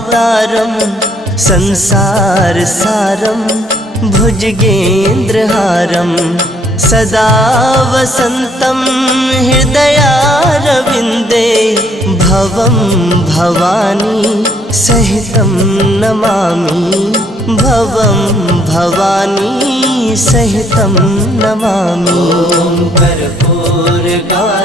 रामावतारं संसारसारं भुजगेन्द्रहारं सदा वसन्तं हृदयारविन्दे भवं भवानी सहितं नमामि भवं भवानी सहितं नमामि। कर्पूरगामिनी